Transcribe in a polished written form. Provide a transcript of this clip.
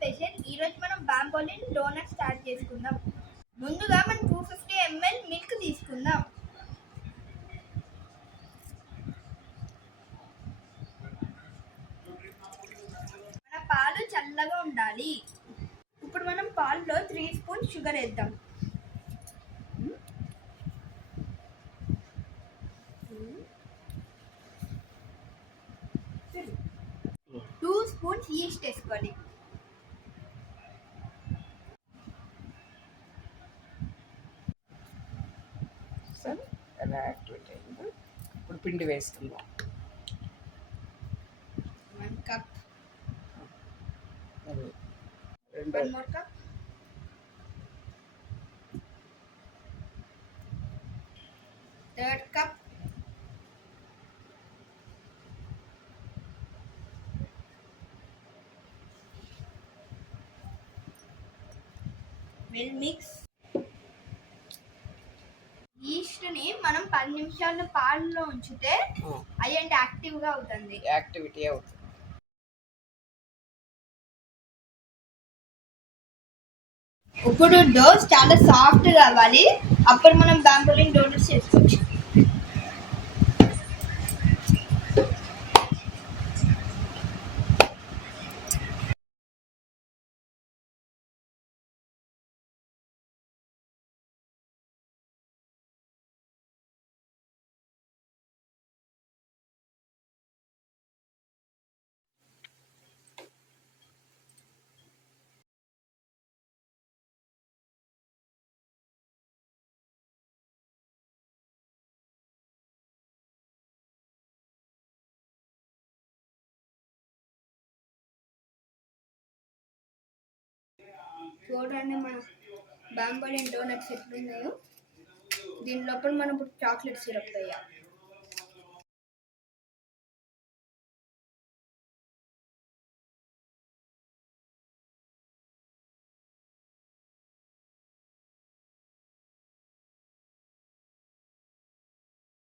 స్పెషల్. ఈరోజు మనం బాంబోలిన్ డోనట్ స్టార్ట్ చేసుకుందాం. ముందుగా మనం 250 ml మిల్క్ తీసుకుందాం. మన పాలు చల్లగా ఉండాలి. ఇప్పుడు మనం పాలలో 3 స్పూన్స్ షుగర్ వేద్దాం. 2 స్పూన్స్ ఈస్ట్ వేసుకోవాలి. ఎలా యాక్టివేట్ అయిందో ఇప్పుడు పిండి వేసుకుందాం. 1 కప్. 1 more cup. 3rd cup. 1 mix. East ని మనం 10 నిమిషాలు పాలలో ఉంచితే అయ్యండి యాక్టివ్ గా అవుతుంది. యాక్టివిటీ అవుతుంది. ఇప్పుడు డోస్ చాలా సాఫ్ట్ కావాలి. అప్పుడు మనం బాంబోలిన్ డోనట్స్ చేసుకోవచ్చు. చూడండి మన బాంబోలిన్ డోనట్స్ ఎట్లున్నాయో. దీని లోపల మనం ఇప్పుడు చాక్లెట్ సిరప్ వేయాలి.